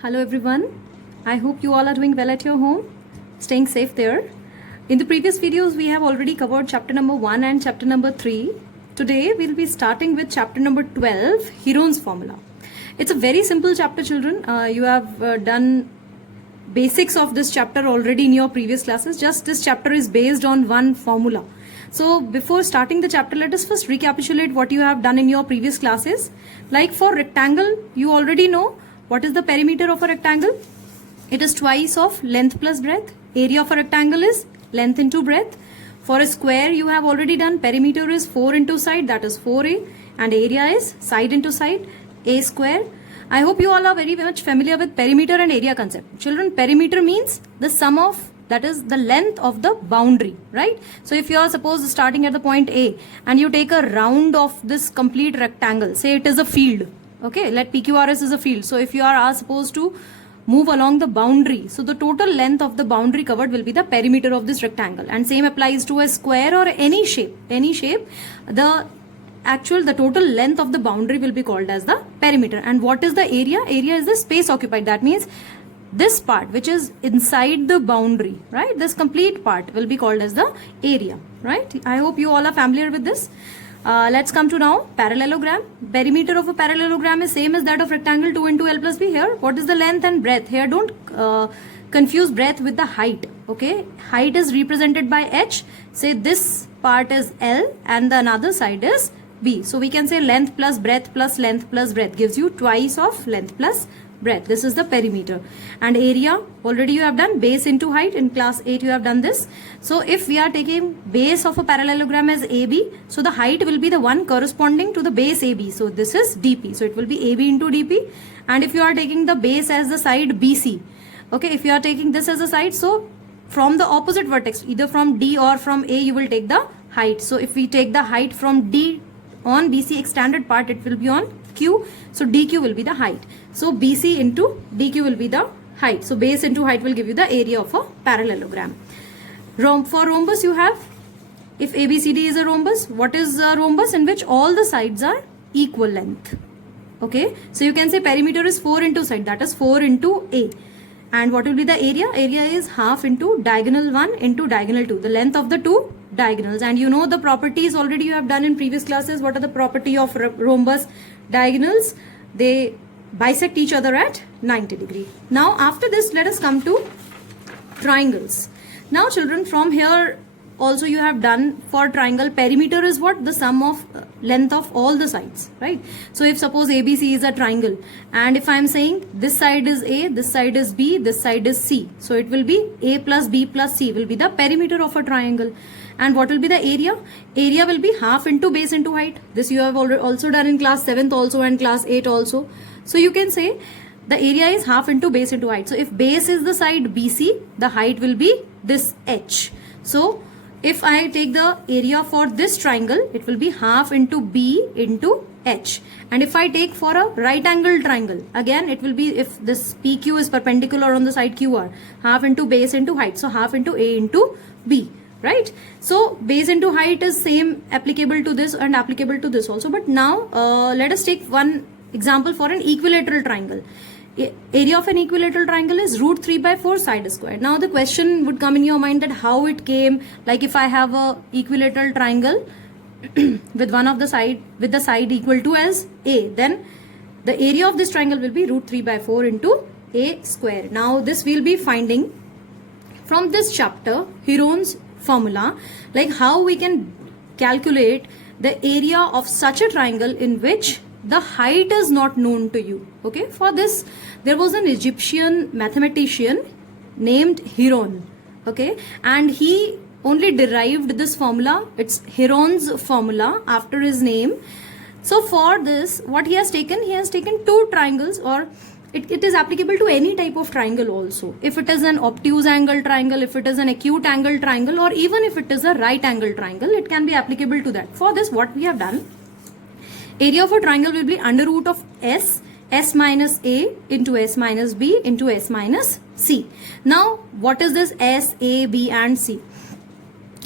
Hello everyone. I hope you all are doing well at your home, staying safe there. In the previous videos, we have already covered chapter number 1 and chapter number 3. Today, we'll be starting with chapter number 12, Heron's formula. It's a very simple chapter, children. You have done basics of this chapter already in your previous classes. Just this chapter is based on one formula. So before starting the chapter, let us first recapitulate what you have done in your previous classes. Like for rectangle, you already know what is the perimeter of a rectangle. It is twice of length plus breadth. Area of a rectangle is length into breadth. For a square, you have already done perimeter is 4 into side, that is 4a, and area is side into side, a square. I hope you all are very much familiar with perimeter and area concept. Children, perimeter means the sum of, that is the length of the boundary, right? So if you are suppose starting at the point A and you take a round of this complete rectangle, say it is a field, okay, let PQRS is a field. So if you are supposed to move along the boundary, so the total length of the boundary covered will be the perimeter of this rectangle. And same applies to a square or any shape, the total length of the boundary will be called as the perimeter. And what is the area? Area is the space occupied. That means this part which is inside the boundary, right? This complete part will be called as the area, right? I hope you all are familiar with this. Let's come to now parallelogram. Perimeter of a parallelogram is same as that of rectangle 2 into L plus B. Here, what is the length and breadth? Here, don't confuse breadth with the height. Okay, height is represented by H. Say this part is L and the another side is B. So we can say length plus length plus breadth gives you twice of length plus breadth. This is the perimeter. And area, already you have done base into height. In class 8 you have done this. So if we are taking base of a parallelogram as AB, so the height will be the one corresponding to the base AB. So this is DP. So it will be AB into DP. And if you are taking the base as the side BC, okay, if you are taking this as a side, so from the opposite vertex, either from D or from A, you will take the height. So if we take the height from D on BC extended part, it will be on Q. So DQ will be the height. So BC into DQ will be the height. So base into height will give you the area of a parallelogram. For rhombus, you have, if ABCD is a rhombus, what is a rhombus? In which all the sides are equal length. Okay. So you can say perimeter is 4 into side, that is 4 into A. And what will be the area? Area is half into diagonal 1 into diagonal 2. The length of the two diagonals. And you know the properties already you have done in previous classes. What are the property of rhombus? Diagonals, they bisect each other at 90 degree. Now after this, let us come to triangles. Now children, from here also you have done for triangle, perimeter is what? The sum of length of all the sides, right? So if suppose ABC is a triangle, and if I am saying this side is A, this side is B, this side is C, so it will be A plus B plus C will be the perimeter of a triangle. And what will be the area? Area will be half into base into height. This you have already also done in class 7th also and class 8 also. So you can say the area is half into base into height. So if base is the side BC, the height will be this H. So if I take the area for this triangle, it will be half into B into H. And if I take for a right angle triangle, again it will be, if this PQ is perpendicular on the side QR, half into base into height. So half into A into B. Right? So base into height is same applicable to this and applicable to this also. But now let us take one example for an equilateral triangle. Area of an equilateral triangle is root 3 by 4 side square. Now the question would come in your mind that how it came, like if I have a equilateral triangle with one of the side, with the side equal to as A, then the area of this triangle will be root 3 by 4 into A square. Now this we'll be finding from this chapter, Heron's formula, like how we can calculate the area of such a triangle in which the height is not known to you. Okay, for this there was an Egyptian mathematician named Heron. Okay, and he only derived this formula. It's Heron's formula after his name. So for this, what he has taken two triangles, or it is applicable to any type of triangle also. If it is an obtuse angle triangle, if it is an acute angle triangle, or even if it is a right angle triangle, it can be applicable to that. For this, what we have done, area of a triangle will be under root of S minus A into S minus B into S minus C. Now, what is this S, A, B and C?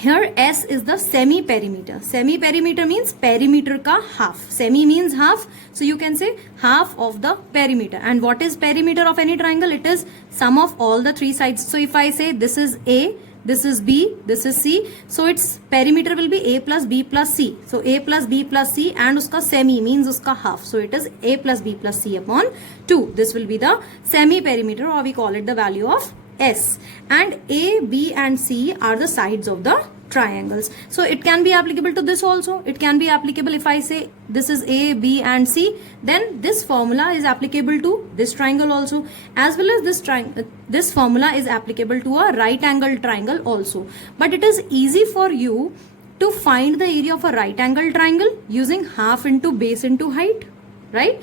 Here S is the semi perimeter. Semi perimeter means perimeter ka half. Semi means half, so you can say half of the perimeter. And what is perimeter of any triangle? It is sum of all the three sides. So if I say this is A, this is B, this is C, so its perimeter will be A plus B plus C. So A plus B plus C and uska semi means uska half. So it is A plus B plus C upon 2. This will be the semi perimeter, or we call it the value of S. And A, B and C are the sides of the triangles. So it can be applicable to this also. It can be applicable if I say this is A, B and C, then this formula is applicable to this triangle also, as well as this formula is applicable to a right angle triangle also. But it is easy for you to find the area of a right angle triangle using half into base into height, right?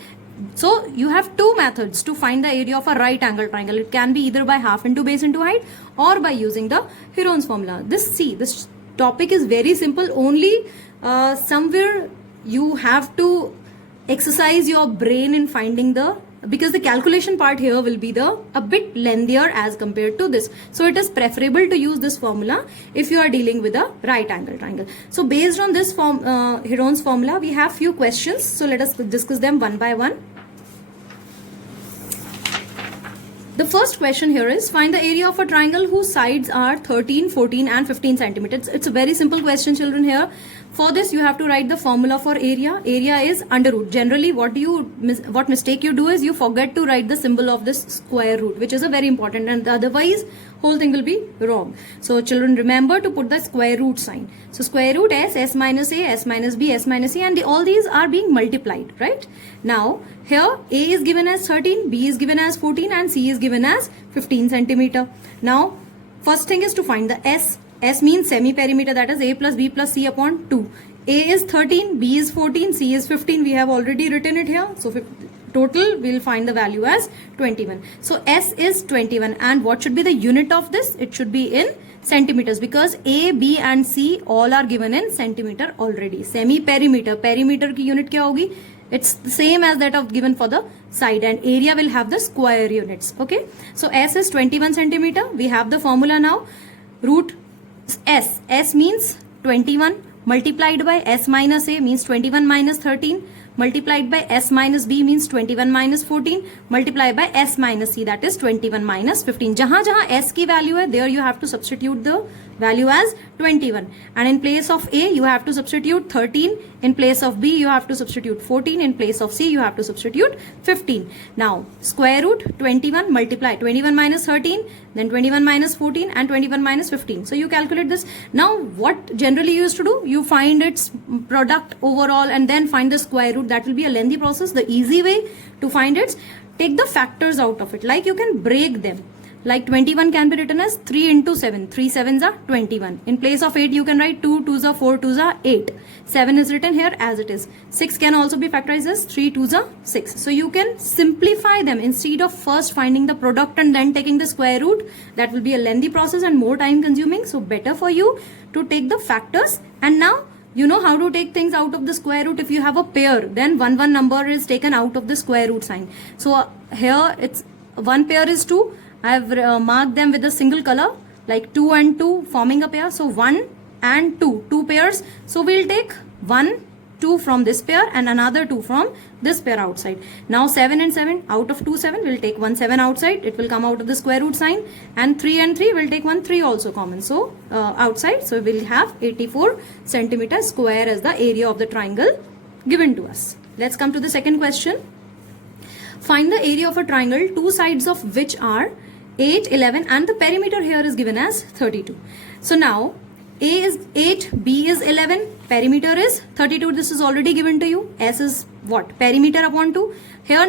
So you have two methods to find the area of a right angle triangle. It can be either by half into base into height or by using the Heron's formula. This topic is very simple. Only somewhere you have to exercise your brain in finding because the calculation part here will be a bit lengthier as compared to this. So it is preferable to use this formula if you are dealing with a right angle triangle. So based on this Heron's formula, we have few questions. So let us discuss them one by one. The first question here is, find the area of a triangle whose sides are 13, 14 and 15 centimeters. It's a very simple question, children. Here for this you have to write the formula for area. Area is under root. Generally what mistake you do is you forget to write the symbol of this square root, which is a very important, and otherwise whole thing will be wrong. So children, remember to put the square root sign. So square root S minus A, S minus B, S minus C, and all these are being multiplied, right? Now here A is given as 13, B is given as 14 and C is given as 15 centimeter. Now first thing is to find the S. S means semi perimeter, that is A plus B plus C upon 2. A is 13, B is 14, C is 15. We have already written it here. So total we will find the value as 21. So S is 21, and what should be the unit of this? It should be in centimeters, because A, B and C all are given in centimeter already. Semi perimeter, perimeter ki unit kya hogi? It's the same as that of given for the side, and area will have the square units. Okay, so S is 21 centimeter. We have the formula now. Root S means 21 multiplied by S minus A means 21 minus 13 multiplied by S minus B means 21 minus 14 multiplied by S minus C, that is 21 minus 15. Jahan S की value hai, there you have to substitute the value as 21, and in place of A you have to substitute 13, in place of B you have to substitute 14, in place of C you have to substitute 15. Now square root 21 multiply 21 minus 13, then 21 minus 14 and 21 minus 15. So you calculate this. Now what generally you used to do, you find its product overall and then find the square root. That will be a lengthy process. The easy way to find it, take the factors out of it, like you can break them. Like 21 can be written as 3 into 7. 3 7s are 21. In place of 8 you can write 2 2s are 4 2s are 8. 7 is written here as it is. 6 can also be factorized as 3 2s are 6. So you can simplify them instead of first finding the product and then taking the square root. That will be a lengthy process and more time consuming. So better for you to take the factors. And now you know how to take things out of the square root. If you have a pair, then one number is taken out of the square root sign. So here it's one pair is 2. I have marked them with a single color, like 2 and 2 forming a pair. So 1 and 2, 2 pairs. So we'll take 1, 2 from this pair and another 2 from this pair outside. Now 7 and 7, out of 2 7, we'll take 1 7 outside. It will come out of the square root sign. And 3 and 3, we'll take 1 3 also common. So outside, so we'll have 84 centimeters square as the area of the triangle given to us. Let's come to the second question. Find the area of a triangle, two sides of which are 8, 11 and the perimeter here is given as 32. So now A is 8, B is 11, perimeter is 32. This is already given to you. S is what? Perimeter upon 2. Here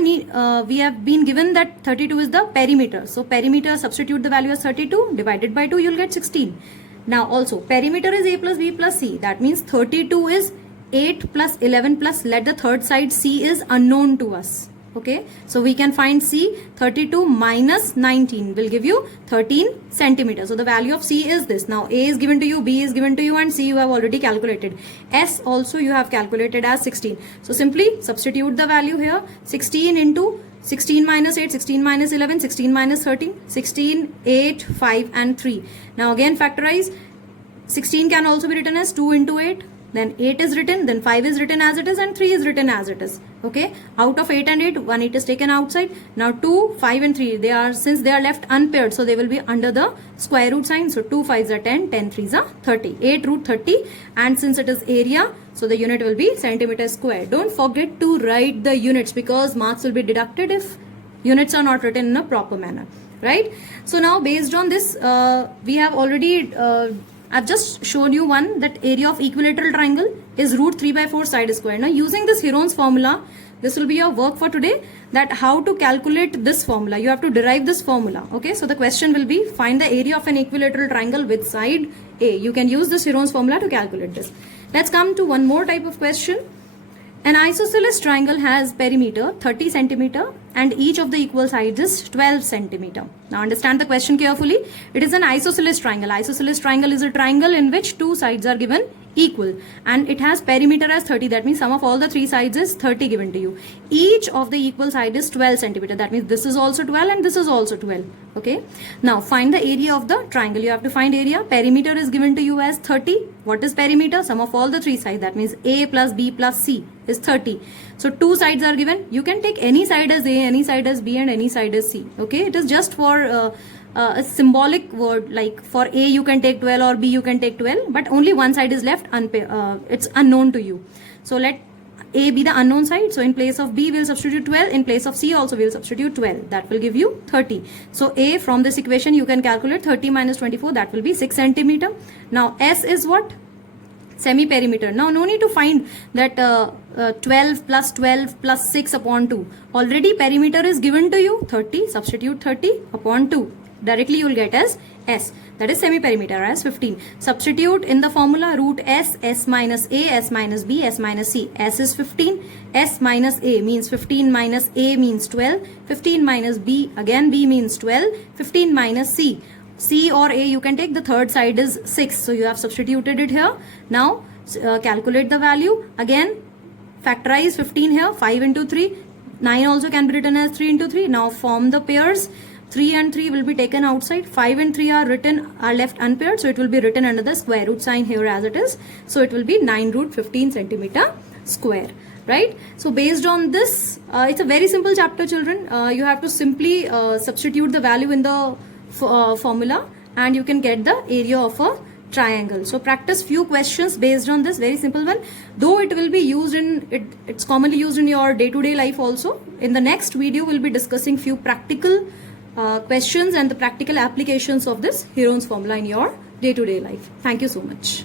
we have been given that 32 is the perimeter. So perimeter, substitute the value as 32 divided by 2, you'll get 16. Now also perimeter is A plus B plus C. That means 32 is 8 plus 11 plus, let the third side C is unknown to us. Okay, so we can find C. 32 minus 19 will give you 13 centimeters. So the value of C is this. Now A is given to you, B is given to you and C you have already calculated. S also you have calculated as 16. So simply substitute the value here. 16 into 16 minus 8, 16 minus 11, 16 minus 13, 16, 8, 5 and 3. Now again factorize. 16 can also be written as 2 into 8. Then 8 is written, then 5 is written as it is, and 3 is written as it is. Okay, out of 8 and 8, 1 8 is taken outside. Now 2, 5 and 3, they are, since they are left unpaired, so they will be under the square root sign. So 2 5s are 10, 10 3s are 30, 8 root 30, and since it is area, so the unit will be centimeter square. Don't forget to write the units, because marks will be deducted if units are not written in a proper manner, right? So now based on this, we have already I've just shown you one, that area of equilateral triangle is root 3 by 4 side square. Now using this Heron's formula, this will be your work for today, that how to calculate this formula. You have to derive this formula. Okay, so the question will be, find the area of an equilateral triangle with side A. You can use this Heron's formula to calculate this. Let's come to one more type of question. An isosceles triangle has perimeter 30 centimeter and each of the equal sides is 12 centimeter. Now understand the question carefully. It is an isosceles triangle. Isosceles triangle is a triangle in which two sides are given equal and it has perimeter as 30. That means sum of all the three sides is 30 given to you. Each of the equal side is 12 centimeter. That means this is also 12 and this is also 12. Okay. Now find the area of the triangle. You have to find area. Perimeter is given to you as 30. What is perimeter? Sum of all the three sides. That means A plus B plus C is 30. So two sides are given. You can take any side as A, any side as B and any side as C. Okay. It is just for a symbolic word, like for A you can take 12 or B you can take 12, but only one side is left it's unknown to you. So let A be the unknown side. So in place of B we'll substitute 12. In place of C also we'll substitute 12. That will give you 30. So A, from this equation you can calculate 30 minus 24. That will be 6 centimeter. Now S is what? Semi-perimeter. Now no need to find that 12 plus 6 upon 2. Already perimeter is given to you 30. Substitute 30 upon 2. Directly you will get as S. That is semi-perimeter as 15. Substitute in the formula root S, S minus A, S minus B, S minus C. S is 15. S minus A means 15 minus A means 12. 15 minus B, again B means 12. 15 minus C. C or A you can take, the third side is 6. So you have substituted it here. Now calculate the value. Again factorize 15 here. 5 into 3. 9 also can be written as 3 into 3. Now form the pairs. 3 and 3 will be taken outside. 5 and 3 are left unpaired. So it will be written under the square root sign here as it is. So it will be 9 root 15 centimeter square. Right? So based on this, it's a very simple chapter, children. You have to simply substitute the value in the formula and you can get the area of a triangle. So practice few questions based on this, very simple one. Though it will be used in, it's commonly used in your day-to-day life also. In the next video, we'll be discussing few practical questions and the practical applications of this Heron's formula in your day-to-day life. Thank you so much.